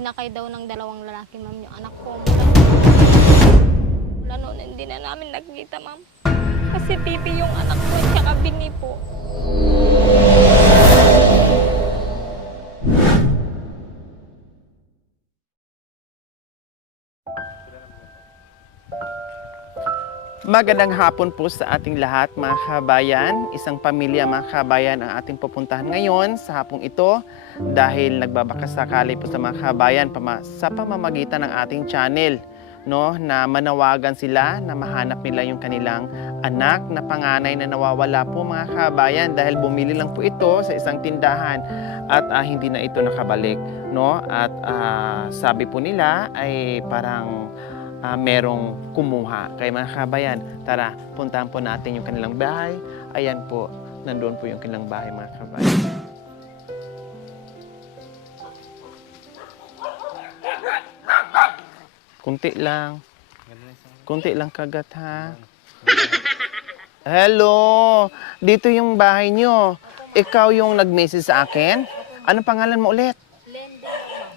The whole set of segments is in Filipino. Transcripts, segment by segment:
sinakay daw ng dalawang lalaki, ma'am, yung anak ko. Mula noon, hindi na namin nakikita, ma'am. Kasi pipi yung anak ko at saka bingi po. Magandang hapon po sa ating lahat mga kabayan. Isang pamilya mga kabayan ang ating pupuntahan ngayon sa hapong ito dahil nagbabakasakali po sa mga kabayan sa pamamagitan ng ating channel, no, na manawagan sila na mahanap nila yung kanilang anak na panganay na nawawala po mga kabayan dahil bumili lang po ito sa isang tindahan at hindi na ito nakabalik, no? At sabi po nila ay parang merong kumuha. Kaya mga kabayan, tara, puntahan po natin yung kanilang bahay. Ayan po, nandoon po yung kanilang bahay mga kabayan. Kunti lang kagat ha. Hello, dito yung bahay nyo. Ikaw yung nag-message sa akin? Anong pangalan mo ulit?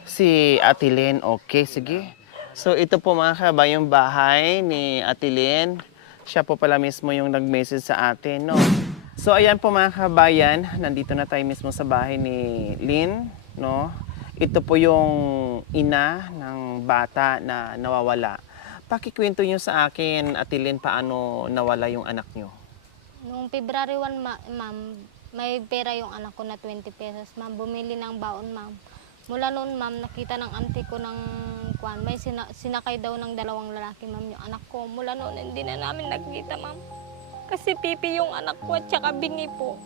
Si Ate Len. Okay, sige. So ito po mga kabayan yung bahay ni Ate Len. Siya po pala mismo yung nag-message sa atin, no? So ayan po mga kabayan, nandito na tayo mismo sa bahay ni Lynn, no? Ito po yung ina ng bata na nawawala. Pakikwento nyo sa akin, Ate Lynn, paano nawala yung anak nyo? Noong February 1, ma'am, may pera yung anak ko na 20 pesos, ma'am. Bumili ng baon, ma'am. Mula noon, ma'am, nakita ng auntie ko ng may sinakay daw ng dalawang lalaki, ma'am, yung anak ko. Mula noon, hindi na namin nakikita, ma'am. Kasi pipi yung anak ko at saka bingi po.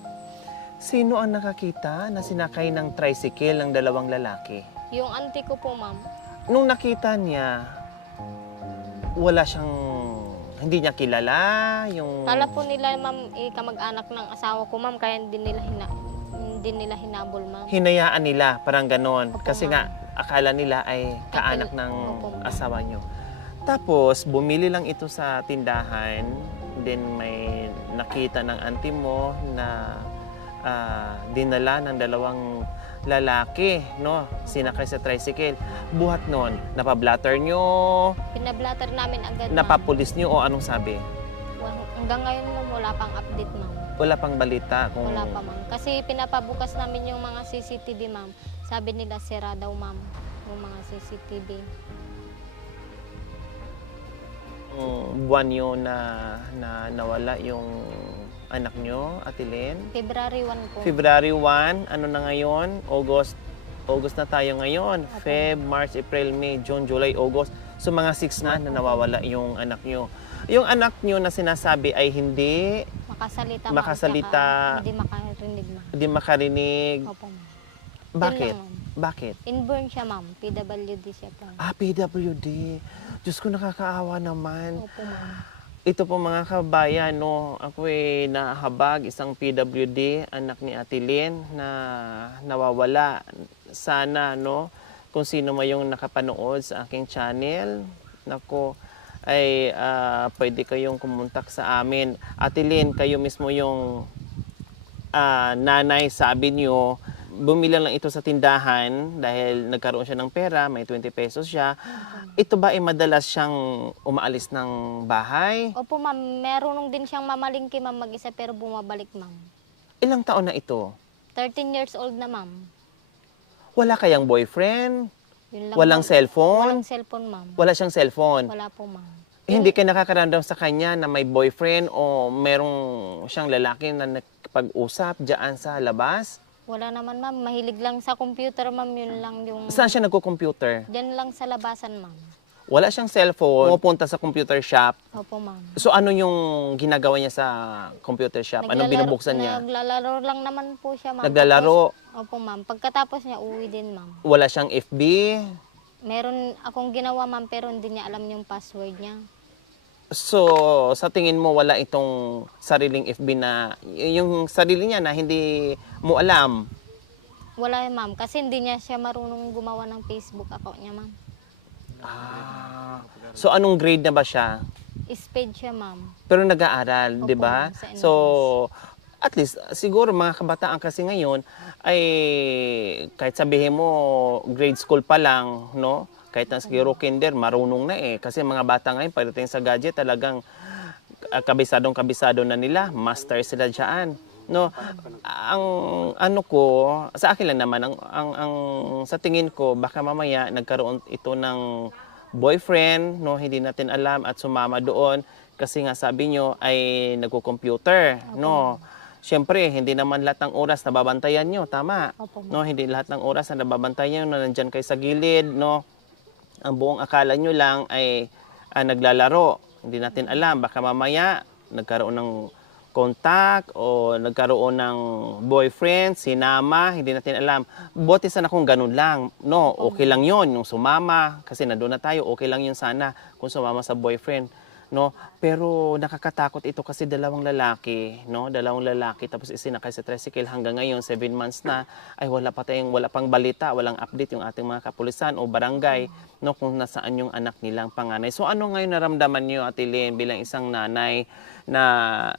Sino ang nakakita na sinakay ng tricycle ng dalawang lalaki? Yung auntie ko po, ma'am. Nung nakita niya, wala siyang, hindi niya kilala, yung... Kala po nila, ma'am, kamag-anak ng asawa ko, ma'am, kaya hindi nila hinabol, ma'am. Hinayaan nila, parang ganon. Opo, Kasi nga, akala nila ay kaanak ng Opo, ma'am. asawa nyo. Tapos, bumili lang ito sa tindahan. Then, may nakita ng auntie mo na dinala ng dalawang lalaki, no? Sinakay sa tricycle. Buhat nun, napablatter nyo, Pinablatter namin agad, ma'am. napapulis nyo, o anong sabi? Hanggang ngayon, ma'am, wala pang update, ma'am. Wala pang balita kung... Wala pa, ma'am. Kasi pinapabukas namin yung mga CCTV, ma'am. Sabi nila, sira daw, ma'am, yung mga CCTV. Buwan nyo na nawala yung anak nyo, Ate Len? February 1 po. February 1, ano na ngayon? August na tayo ngayon. Feb, March, April, May, June, July, August. So mga 6 na nawawala yung anak nyo. Yung anak nyo na sinasabi ay hindi Makasalita, makasalita, ma'am. Hindi makarinig, ma'am. hindi makarinig. Opo, ma'am. Bakit? Yun lang, ma'am. Bakit? Inborn siya, ma'am. PWD siya po. PWD. Diyos ko, nakakaawa naman. Opo, ma'am. Ito po mga kabayan, no, ako nahabag isang PWD, anak ni Ate Lynn, na nawawala. Sana, no, kung sino man yung nakapanood sa aking channel, nako, ay pwede kayong kumontak sa amin. Ate Lynn, kayo mismo yung nanay, sabi niyo, bumili lang ito sa tindahan dahil nagkaroon siya ng pera, may 20 pesos siya. Ito ba ay madalas siyang umaalis ng bahay? Opo, ma'am. Meron din siyang mamalingki, ma'am, mag-isa, pero bumabalik, ma'am. Ilang taon na ito? 13 years old na, ma'am. Wala kayang boyfriend? Yun lang, Walang ma'am. cellphone? Walang cellphone, ma'am. Wala siyang cellphone? Wala po, ma'am. Hindi kayo nakakaramdam sa kanya na may boyfriend o merong siyang lalaki na nakipag-usap dyan sa labas? Wala naman, ma'am. Mahilig lang sa computer, ma'am. Yun lang yung... Saan siya nagko-computer? Diyan lang sa labasan, ma'am. Wala siyang cellphone, pupunta sa computer shop. Opo, ma'am. So ano yung ginagawa niya sa computer shop? Anong binubuksan niya? Naglalaro lang naman po siya, ma'am. Naglalaro? Tapos, opo, ma'am. Pagkatapos niya, uwi din, ma'am. Wala siyang FB? Meron akong ginawa, ma'am, pero hindi niya alam yung password niya. So, sa tingin mo, wala itong sariling FB na, yung sarili niya na hindi mo alam? Wala, ma'am. Kasi hindi niya siya marunong gumawa ng Facebook account niya, ma'am. So, anong grade na ba siya? Sped siya, ma'am. Pero nag-aaral, Opo, di ba? sa English. So, at least siguro mga kabataan kasi ngayon ay kahit sabihin mo grade school pa lang, no? Kahit na siguro kinder, marunong na eh. Kasi mga bata ngayon pagdating sa gadget talagang kabisadong-kabisado na nila, master sila diyan. No, ang ano ko, sa akin lang naman ang sa tingin ko baka mamaya nagkaroon ito ng boyfriend, no, hindi natin alam at sumama doon kasi nga sabi nyo ay nagko-computer, no. Siyempre, hindi naman lahat ng oras nababantayan nyo, tama? Opo, ma'am. No, hindi lahat ng oras na nababantayan nyo na nandyan kayo sa gilid, no. Ang buong akala nyo lang ay naglalaro. Hindi natin alam, baka mamaya nagkaroon ng contact o nagkaroon ng boyfriend, sinama, hindi natin alam. Buti sana kung ganun lang, no, okay lang yon yung sumama, kasi nandun na tayo, okay lang yun sana kung sumama sa boyfriend, no. Pero nakakatakot ito kasi dalawang lalaki, no, tapos isinakay sa tricycle hanggang ngayon, 7 months na, ay wala pang balita, walang update yung ating mga kapulisan o barangay, no, kung nasaan yung anak nilang panganay. So ano ngayon naramdaman niyo, Ate Lynn, bilang isang nanay na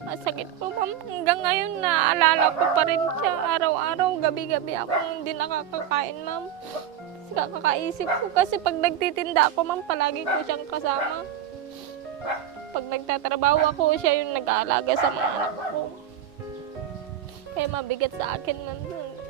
Masakit po, ma'am. Hanggang ngayon, naalala ko pa rin siya. Araw-araw, gabi-gabi ako hindi nakakakain, ma'am. Kasi kakakaisip ko. Kasi pag nagtitinda ako, ma'am, palagi ko siyang kasama. Pag nagtatrabaho ako, siya yung nag-aalaga sa mga anak ko. Kaya mabigat sa akin, ma'am.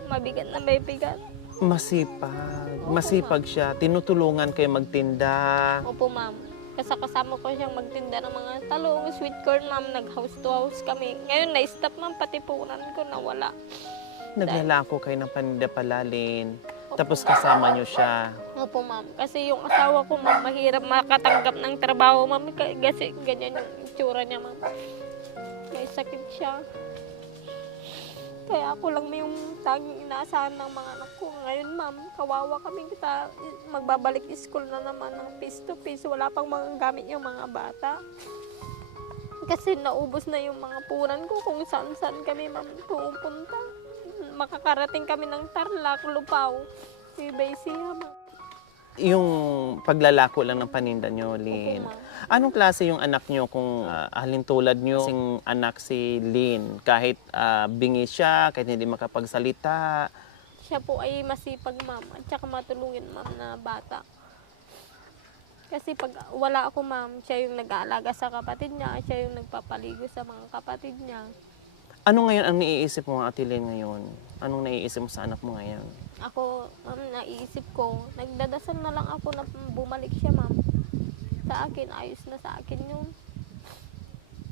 Mabigat na may bigat. masipag siya, tinutulungan kayo magtinda. Opo, ma'am. Kasama ko siyang magtinda ng mga talong, sweet corn, ma'am. Nag-house to house kami. Ngayon, na-stop, ma'am. Pati punan ko nawala. Naglalako kayo ng paninda palalin, tapos kasama niyo siya. Opo, ma'am. Kasi yung asawa ko, ma'am, mahirap makatanggap ng trabaho, ma'am. Kasi ganyan yung itsura niya, ma'am. May sakit siya. Kaya ako lang may yung taging inaasahan ng mga anak ko. Ngayon, ma'am, kawawa kami. Kita magbabalik school na naman ng face to face. Wala pang mga gamit yung mga bata. Kasi naubos na yung mga punan ko kung saan-saan kami, ma'am, pupunta. Makakarating kami ng Tarlac, Lupao, Siya, ma'am. Yung paglalako lang ng paninda niyo, Lynn. Opo, ma'am. Anong klase yung anak niyo kung halintulad niyo sing anak si Lynn? Kahit bingi siya, kahit hindi makapagsalita. Siya po ay masipag, ma'am, at saka matulungin, ma'am, na bata. Kasi pag wala ako, ma'am, siya yung nag-aalaga sa kapatid niya, siya yung nagpapaligo sa mga kapatid niya. Ano ngayon ang naiisip mo, Ate Lynn, ngayon? Anong naiisip mo sa anak mo ngayon? Ako, ma'am, naiisip ko, nagdadasal na lang ako na bumalik siya, ma'am. Sa akin, ayos na sa akin yun.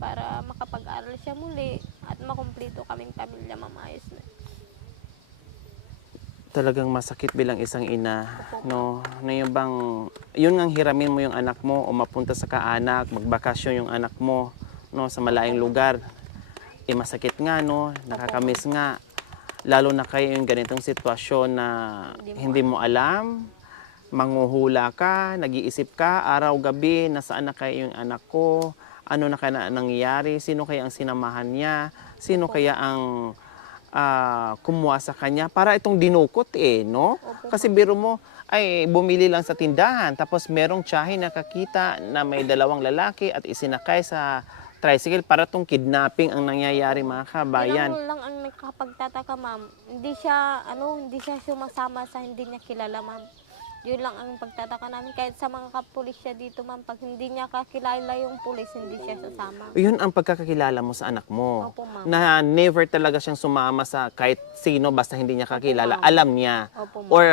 Para makapag-aral siya muli at makumpleto kaming pamilya, ma'am, ayos na. Talagang masakit bilang isang ina, no? Na yung bang, yun ngang hiramin mo yung anak mo o mapunta sa kaanak, magbakasyon yung anak mo, no? Sa malayong lugar. Masakit nga, no? Nakakamiss nga. Lalo na kayo yung ganitong sitwasyon na hindi mo alam, manghuhula ka, nag-iisip ka, araw-gabi, nasaan na kayo yung anak ko, ano na kaya nangyayari, sino kaya ang sinamahan niya, sino kaya ang kumuha sa kanya, para itong dinukot no? Kasi biro mo, ay bumili lang sa tindahan, tapos merong tiyahin nakakita na may dalawang lalaki at isinakay sa tricycle, para tong kidnapping ang nangyayari, mga kabayan. Yan lang ang nakapagtataka, ma'am. Hindi siya sumasama sa hindi niya kilala, ma'am. Yun lang ang pagtataka namin. Kahit sa mga kapulis siya dito, ma'am, pag hindi niya kakilala yung pulis, hindi siya sasama. Yun ang pagkakakilala mo sa anak mo. Opo, ma'am. Na never talaga siyang sumama sa kahit sino basta hindi niya kakilala. Opo, ma'am. Alam niya. Opo, ma'am. Or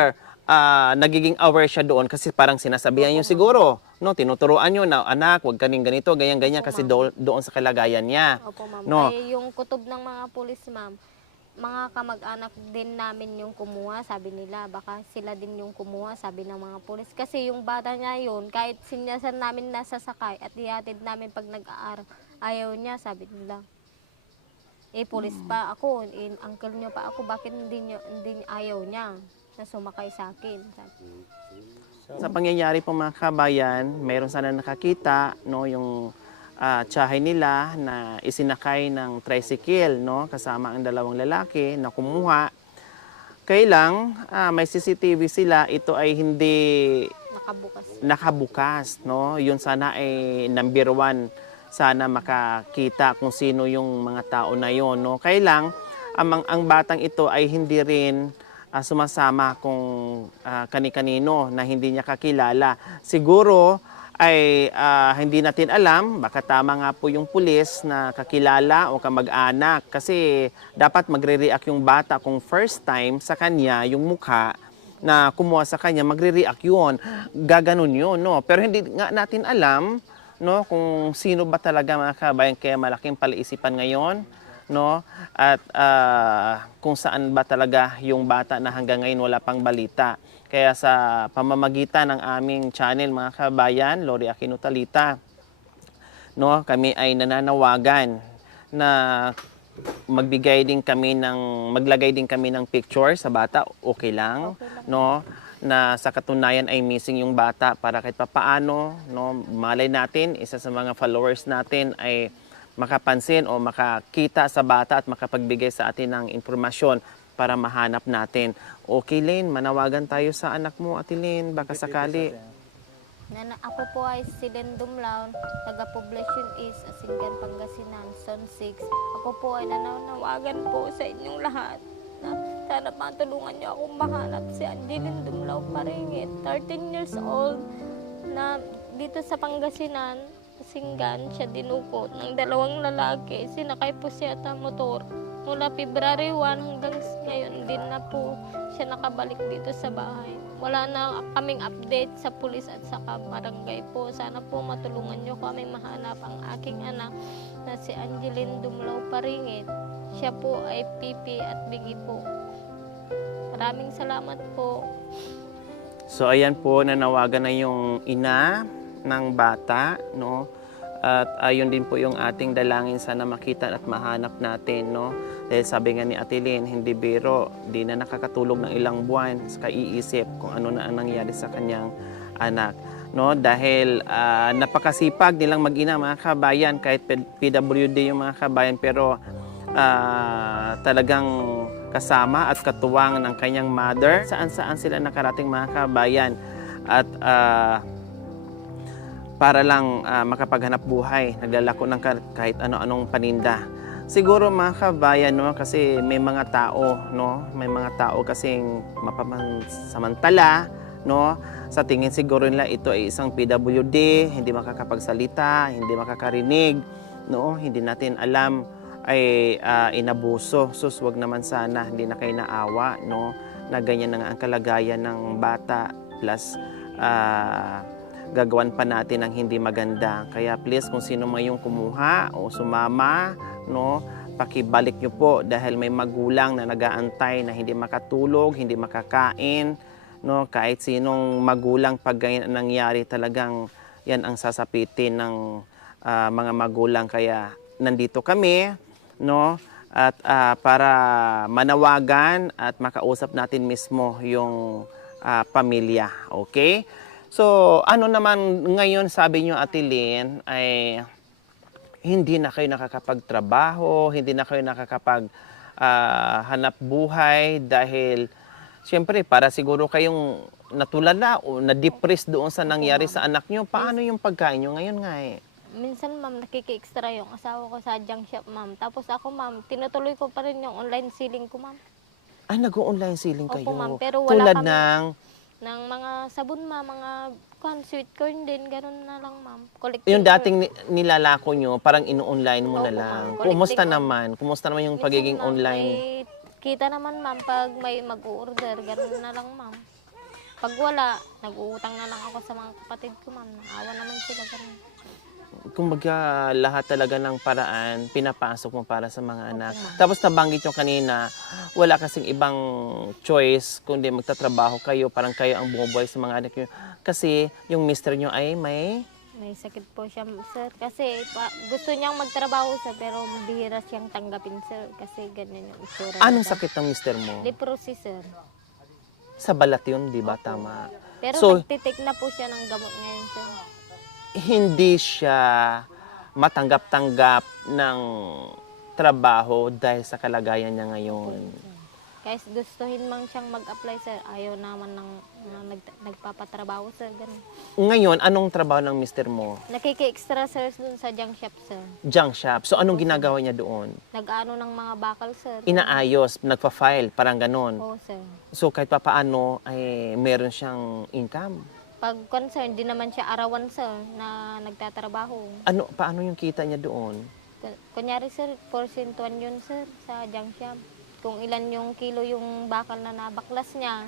nagiging aware siya doon kasi parang sinasabihan niyo siguro, no, tinuturuan niyo na, anak, huwag kaning ganito, ganyan-ganyan, Opo, kasi ma'am. doon sa kalagayan niya. Opo, ma'am. No. Ay, yung kutob ng mga pulis, ma'am, mga kamag-anak din namin yung kumuha, sabi nila. Baka sila din yung kumuha, sabi ng mga pulis. Kasi yung bata niya yun, kahit sinyasan namin nasasakay at ihatid namin pag nag-aaral, ayaw niya, sabi nila. Pulis pa ako, uncle niyo pa ako, bakit hindi ayaw niya na sumakay sa akin? Sabi. Sa pangyayari po, mga kabayan, mayroon sana nakakita, no, yung tiyahin nila na isinakay ng tricycle, no, kasama ang dalawang lalaki na kumuha. Kailang may CCTV sila, ito ay hindi Nakabukas. nakabukas, no. Yun sana ay number 1 sana makakita kung sino yung mga tao na yon, no? Kaya lang, ang batang ito ay hindi rin sumasama kung kani-kanino na hindi niya kakilala. Siguro ay hindi natin alam, baka tama nga po yung pulis na kakilala o kamag-anak kasi dapat magre-react yung bata kung first time sa kanya yung mukha na kumuha sa kanya, magre-react yun. Gaganon yun, no? Pero hindi nga natin alam, no, kung sino ba talaga mga kabayan, kaya malaking palaisipan ngayon, no? At kung saan ba talaga yung bata na hanggang ngayon wala pang balita. Kaya sa pamamagitan ng aming channel mga kabayan, Lori Aquino Talita, no, kami ay nananawagan na maglagay din kami ng picture sa bata, okay lang, no, na sa katunayan ay missing yung bata para kahit papaano, no, malay natin isa sa mga followers natin ay makapansin o makakita sa bata at makapagbigay sa atin ng impormasyon para mahanap natin. Okay, Lynn, manawagan tayo sa anak mo, Ate Lynn, baka sakali. Ako po ay si Len Dumlaw, taga-Poblacion East, Asingan, Pangasinan, Zone 6. Ako po ay nananawagan po sa inyong lahat na sana matulungan niyo akong mahanap si Angeline Dumlaw Paringit, 13 years old, na dito sa Pangasinan, Asingan, siya dinukot ng 2 lalaki. Sinakay po siya sa motor. Mula February 1 hanggang ngayon, din na po siya nakabalik dito sa bahay. Wala na kaming update sa pulis at sa barangay po. Sana po matulungan niyo kami mahanap ang aking anak na si Angeline Dumlaw Paringit. Siya po ay pipi at bigi po. Maraming salamat po. So ayan po, nanawagan na yung ina ng bata, no? At ayun din po yung ating dalangin, sana makita at mahanap natin, no? Dahil sabi nga ni Ate Lynn, hindi biro, di na nakakatulog ng ilang buwan sa kaiisip kung ano na ang nangyari sa kanyang anak, no? Dahil napakasipag nilang mag-ina mga kabayan, kahit PWD yung mga kabayan, pero talagang kasama at katuwang ng kanyang mother. Saan-saan sila nakarating mga kabayan at para lang makapaghanap buhay, naglalako ng kahit ano-anong paninda. Siguro mga kabayan, no, kasi may mga tao, no, may mga tao kasing mapapansamantala, no, sa tingin siguro nila ito ay isang PWD, hindi makakapagsalita, hindi makakarinig, no, hindi natin alam ay inabuso. Sus, wag naman sana, hindi na kayo naawa, no, na ganyan na nga ang kalagayan ng bata, plus gagawan pa natin ng hindi maganda. Kaya please, kung sino man yung kumuha o sumama, no, pakibalik nyo po dahil may magulang na nag-aantay na hindi makatulog, hindi makakain, no, kahit sinong magulang pag ganyan nangyari, talagang yan ang sasapitin ng mga magulang. Kaya nandito kami, no, at para manawagan at makausap natin mismo yung pamilya, okay? So, ano naman ngayon, sabi nyo, Ate Lynn, ay hindi na kayo nakakapagtrabaho, hindi na kayo hanap buhay dahil siyempre para siguro kayong natulala o na-depress doon sa nangyari sa anak nyo. Paano yung pagkain nyo ngayon nga eh? Minsan, ma'am, nakiki-extra yung asawa ko sa junk shop, ma'am. Tapos ako, ma'am, tinutuloy ko pa rin yung online selling ko, ma'am. Ay, nag-online selling kayo? Opo, ma'am, pero wala tulad kami ng mga sabon, ma'am, mga sweet corn din, ganun na lang, ma'am. Yung dating nilalako nyo, parang ino-online mo na Opo, lang. ma'am. Kumusta Collecting naman? Kumusta naman yung Minsan, pagiging ma'am, online? may kita naman, ma'am, pag may mag-order, ganun na lang, ma'am. Pag wala, nag-uutang na lang ako sa mga kapatid ko, ma'am. Naawa naman sila, ganun. Kumbaga, lahat talaga ng paraan, pinapasok mo para sa mga anak. Tapos nabanggit nyo kanina, wala kasing ibang choice kundi magtatrabaho kayo, parang kayo ang bumubuhay sa mga anak nyo. Kasi yung mister nyo ay may sakit po siya, sir. Kasi gusto niyang magtrabaho, sir, pero bihira siyang tanggapin, sir. Kasi ganyan yung itsura. Anong niya. sakit ng mister mo? Leprosy, sir. Sa balat yun, di ba? Tama. Pero So, nagtitik na po siya ng gamot ngayon, sir. hindi siya matanggap-tanggap ng trabaho dahil sa kalagayan niya ngayon. Kaya ay gustuhin man siyang mag-apply, sir, ayaw naman ng nagpapatrabaho, sir, ganun. Ngayon, anong trabaho ng mister mo? Nakiki-extra, sir, dun sa junk shop, sir. Junk shop. So, anong ginagawa niya doon? Nag-ano ng mga bakal, sir. Inaayos, nagpa-file, parang ganon. Oo, sir. So, kahit papaano, ay meron siyang income. Pag concern, di naman siya arawan, sir, na nagtatrabaho. Paano yung kita niya doon? Kunyari, sir, porsentuan yun, sir, sa junk shop. Kung ilan yung kilo yung bakal na nabaklas niya,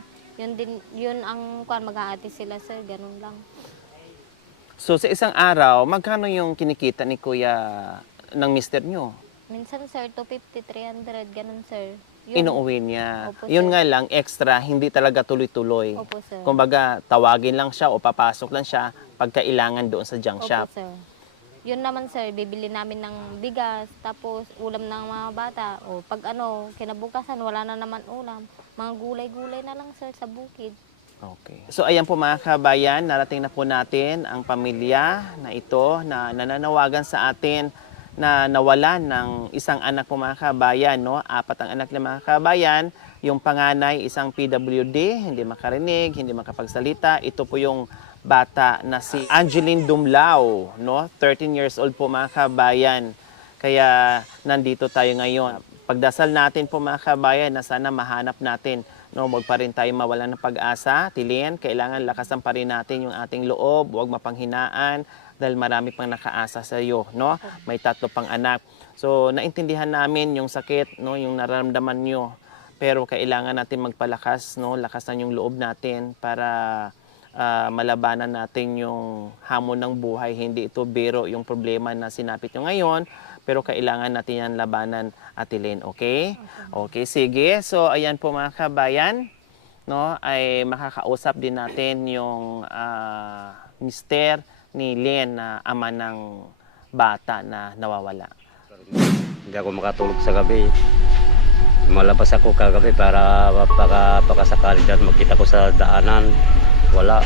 yun ang mag-aati sila, sir, ganun lang. So, sa isang araw, magkano yung kinikita ni kuya ng mister nyo? Minsan, sir, 250, 300, ganun, sir. Inuuwi niya. Opo, Yun sir. nga lang, extra, hindi talaga tuloy-tuloy. Opo, sir. Kumbaga, tawagin lang siya o papasok lang siya pag kailangan doon sa junk Opo, shop. sir. Yun naman, sir, bibili namin ng bigas, tapos ulam ng mga bata. O pag kinabukasan, wala na naman ulam. Mga gulay-gulay na lang, sir, sa bukid. Okay. So ayan po mga kabayan, narating na po natin ang pamilya na ito na nananawagan sa atin na nawalan ng isang anak po mga kabayan, no? 4 ang anak ng mga kabayan. Yung panganay, isang PWD, hindi makarinig, hindi makapagsalita. Ito po yung bata na si Angeline Dumlao, no? 13 years old po mga kabayan. Kaya nandito tayo ngayon. Pagdasal natin po mga kabayan na sana mahanap natin, no? Huwag pa rin tayo mawalan ng pag-asa. Tilin, kailangan lakasan pa rin natin yung ating loob, huwag mapanghinaan dahil marami pang nakaasa sa iyo, no? May 3 pang anak. So, naintindihan namin yung sakit, no? Yung nararamdaman nyo. Pero kailangan natin magpalakas, no? Lakasan yung loob natin para malabanan natin yung hamon ng buhay. Hindi ito biro yung problema na sinapit nyo ngayon, pero kailangan natin yan labanan, Ate Lynn, okay? Okay, sige. So, ayan po mga kabayan, no? Ay makakausap din natin yung mister ni Lynn na ama ng bata na nawawala. Hindi ako makatulog sa gabi. Malabas ako kagabi para baka sakali dyan magkita ko sa daanan. Wala.